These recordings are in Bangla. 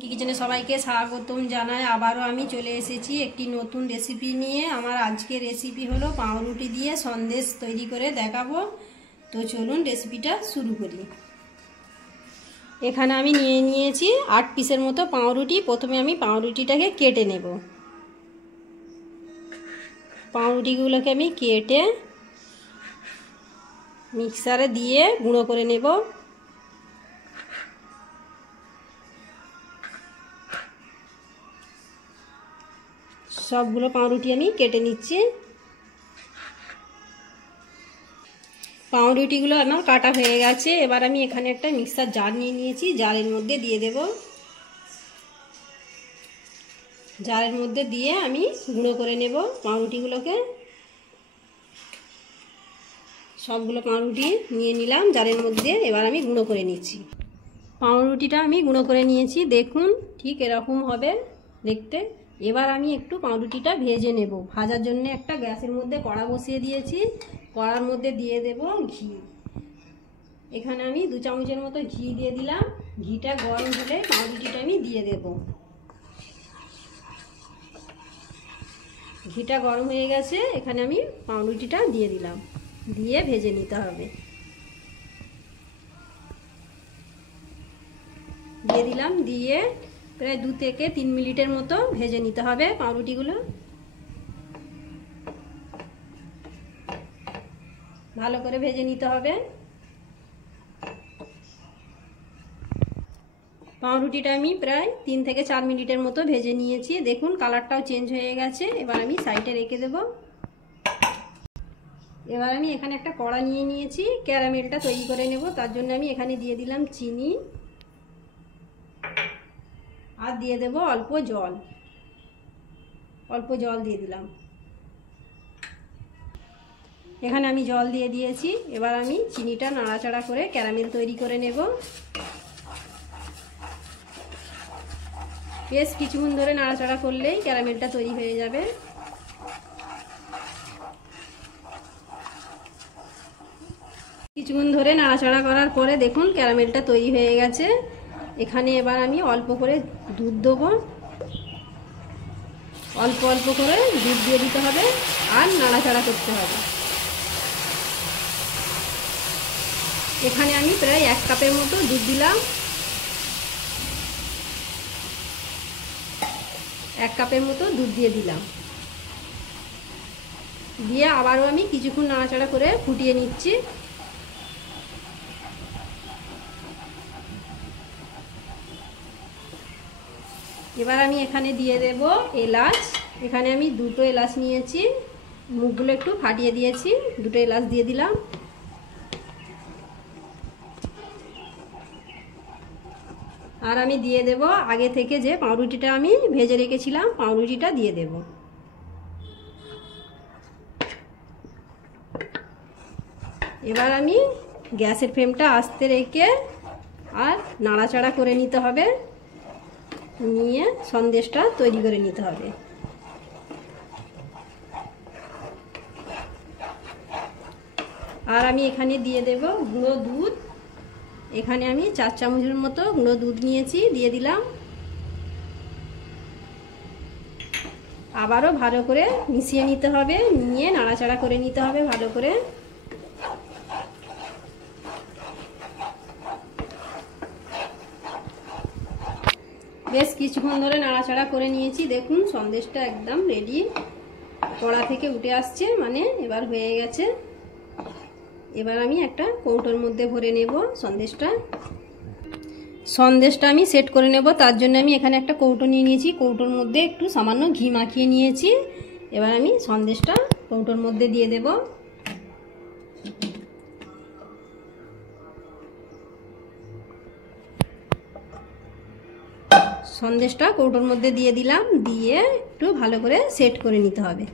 কিচেনে সবাইকে স্বাগতম জানাই। আবারও আমি চলে এসেছি একটি নতুন রেসিপি নিয়ে। আমার আজকের রেসিপি হলো পাউরুটি দিয়ে সন্দেশ তৈরি করে দেখাবো। তো চলুন রেসিপিটা শুরু করি। এখানে আমি নিয়ে নিয়েছি 8 পিসের মতো পাউরুটি। প্রথমে আমি পাউরুটিটাকে কেটে নেব। পাউরুটিগুলোকে আমি কেটে মিক্সারে দিয়ে গুঁড়ো করে নেব। সবগুলো পাউরুটি আমি কেটে নিচ্ছি। পাউরুটিগুলো আমার কাটা হয়ে গেছে। এবার আমি এখানে একটা মিক্সার জার নিয়ে নিয়েছি। জারের মধ্যে দিয়ে দেব। জারের মধ্যে দিয়ে আমি গুঁড়ো করে নেব পাউরুটিগুলোকে। সবগুলো পাউরুটি নিয়ে নিলাম জারের মধ্যে। এবার আমি গুঁড়ো করে নিচ্ছি। পাউরুটিটা আমি গুঁড়ো করে নিয়েছি, দেখুন ঠিক এরকম হবে দেখতে। এবার আমি একটু পাউরুটিটা ভেজে নেব। ভাজার জন্য একটা গ্যাসের মধ্যে কড়া বসিয়ে দিয়েছি। কড়ার মধ্যে দিয়ে দেব ঘি। এখানে আমি 2 চামচের মতো ঘি দিয়ে দিলাম। ঘিটা গরম হলে পাউরুটিটা আমি দিয়ে দেব। ঘিটা গরম হয়ে গেছে, এখানে আমি পাউরুটিটা দিয়ে দিলাম। দিয়ে ভেজে নিতে হবে। দিয়ে দিলাম, দিয়ে প্রায় 2 থেকে 3 মিনিটের মতো ভেজে নিতে হবে পাউরুটিগুলো। ভালো করে ভেজে নিতে হবে। পাউরুটিটা আমি প্রায় 3 থেকে 4 মিনিটের মতো ভেজে নিয়েছি। দেখুন কালারটাও চেঞ্জ হয়ে গেছে। এবার আমি সাইডে রেখে দেব। এবার আমি এখানে একটা কড়া নিয়ে নিয়েছি। ক্যারামেলটা তৈরি করে নেব। তার জন্য আমি এখানে দিয়ে দিলাম চিনি আর দিয়ে দেব অল্প জল। অল্প জল দিয়ে দিলাম। এখানে আমি জল দিয়ে দিয়েছি। এবার আমি চিনিটা নাড়াচাড়া করে ক্যারামেল তৈরি করে নেব। বেশ কিছুক্ষণ ধরে নাড়াচাড়া করলেই ক্যারামেলটা তৈরি হয়ে যাবে। কিছুক্ষণ ধরে নাড়াচাড়া করার পরে দেখুন ক্যারামেলটা তৈরি হয়ে গেছে। এখানে এবার আমি অল্প করে দুধ দেবো। অল্প অল্প করে দুধ দিয়ে দিতে হবে আর নাড়াচাড়া করতে হবে। এখানে আমি প্রায় 1 কাপের মতো দুধ দিলাম। 1 কাপের মতো দুধ দিয়ে দিলাম। দিয়ে আবারও আমি কিছুক্ষণ নাড়াচাড়া করে ফুটিয়ে নিচ্ছি। এবার আমি এখানে দিয়ে দেব এলাচ। এখানে আমি 2টো এলাচ নিয়েছি, মুখগুলো একটু ফাটিয়ে দিয়েছি। 2টো এলাচ দিয়ে দিলাম। আর আমি দিয়ে দেব আগে থেকে যে পাউরুটিটা আমি ভেজে রেখেছিলাম, পাউরুটিটা দিয়ে দেব। এবার আমি গ্যাসের ফ্লেমটা আস্তে রেখে আর নাড়াচাড়া করে নিতে হবে। নিয়ে সন্দেশটা তৈরি করে নিতে হবে। আর আমি এখানে দিয়ে দেব গুঁড়ো দুধ। এখানে আমি 4 চামচের মতো গুঁড়ো দুধ নিয়েছি, দিয়ে দিলাম। আবারও ভালো করে মিশিয়ে নিতে হবে। নিয়ে নাড়াচাড়া করে নিতে হবে ভালো করে। বেশ কিছুক্ষণ ধরে নাড়াচাড়া করে নিয়েছি। দেখুন সন্দেশটা একদম রেডি। কড়া থেকে উঠে আসছে, মানে এবার হয়ে গেছে। এবার আমি একটা কৌটোর মধ্যে ভরে নেব সন্দেশটা। সন্দেশটা আমি সেট করে নেব। তার জন্য আমি এখানে একটা কৌটো নিয়ে নিয়েছি। কৌটোর মধ্যে একটু সামান্য ঘি মাখিয়ে নিয়েছি। এবার আমি সন্দেশটা কৌটোর মধ্যে দিয়ে দেব। সন্দেশটা কৌটোর মধ্যে দিয়ে দিলাম। দিয়ে একটু ভালো করে সেট করে নিতে হবে।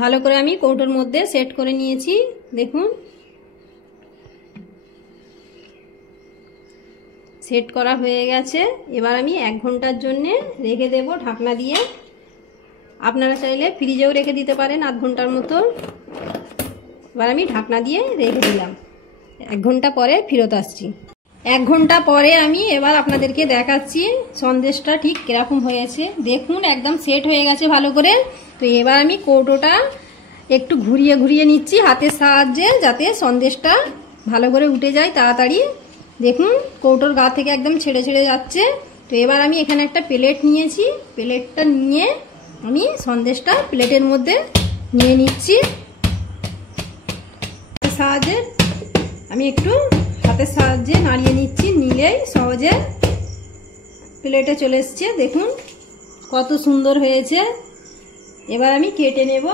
ভালো করে আমি কৌটোর মধ্যে সেট করে নিয়েছি। দেখুন সেট করা হয়ে গেছে। এবার আমি 1 ঘন্টার জন্য রেখে দেব ঢাকনা দিয়ে। আপনারা চাইলে ফ্রিজেও রেখে দিতে পারেন আধ ঘন্টার মতো। এবার আমি ঢাকনা দিয়ে রেখে দিলাম। 1 ঘন্টা পরে ফেরত আসছি। 1 ঘন্টা পরে আমি এবার আপনাদেরকে দেখাচ্ছি সন্দেশটা ঠিক কিরকম হয়েছে। দেখুন একদম সেট হয়ে গেছে ভালো করে। তো এবার আমি কৌটোটা একটু ঘুরিয়ে ঘুরিয়ে নিচ্ছি হাতের সাহায্যে, যাতে সন্দেশটা ভালো করে উঠে যায় তাড়াতাড়ি। দেখুন কৌটোর গা থেকে একদম ছেড়ে ছেড়ে যাচ্ছে। তো এবার আমি এখানে একটা প্লেট নিয়েছি, প্লেটটা নিয়ে আমি সন্দেশটা প্লেটের মধ্যে নিয়ে নিচ্ছি। সাহায্যে আমি একটু হাতের সাহায্যে নাড়িয়ে নিচ্ছি, নিলেই সহজে প্লেটে চলে এসছে। দেখুন কত সুন্দর হয়েছে। এবার আমি কেটে নেব।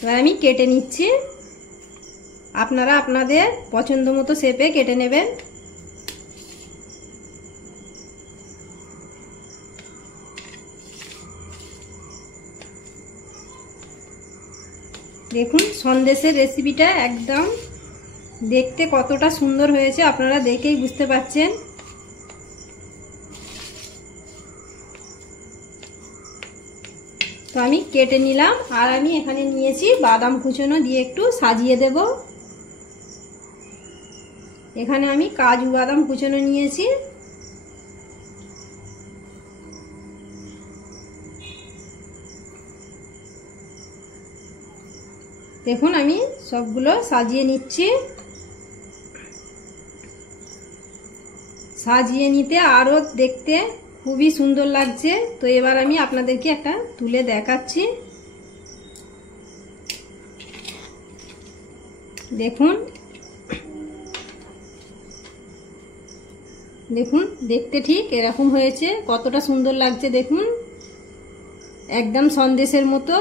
এবার আমি কেটে নিচ্ছি। আপনারা আপনাদের পছন্দ মতো শেপে কেটে নেবেন। দেখুন সন্দেশের রেসিপিটা একদম দেখতে কতটা সুন্দর হয়েছে, আপনারা দেখেই বুঝতে পারছেন। তো আমি কেটে নিলাম, আর আমি এখানে নিয়েছি বাদাম কুচনো দিয়ে একটু সাজিয়ে দেব। এখানে আমি কাজু বাদাম কুচনো নিয়েছি। দেখুন আমি সবগুলো সাজিয়ে নিচ্ছি। সাজিয়ে নিতে আরো দেখতে খুবই সুন্দর লাগছে। তো এবার আমি আপনাদেরকে একটা তুলে দেখাচ্ছি। দেখুন দেখুন দেখতে ঠিক এরকম হয়েছে, কতটা সুন্দর লাগছে দেখুন, একদম সন্দেশের মতো।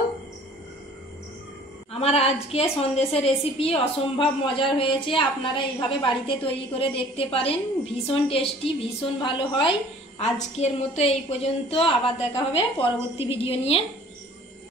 আমার আজকে সন্দেশের রেসিপি অসম্ভব মজার হয়েছে। আপনারা এইভাবে বাড়িতে তৈরি করে দেখতে পারেন, ভীষণ টেস্টি, ভীষণ ভালো হয়। আজকের মতো এই পর্যন্ত, আবার দেখা হবে পরবর্তী ভিডিও নিয়ে।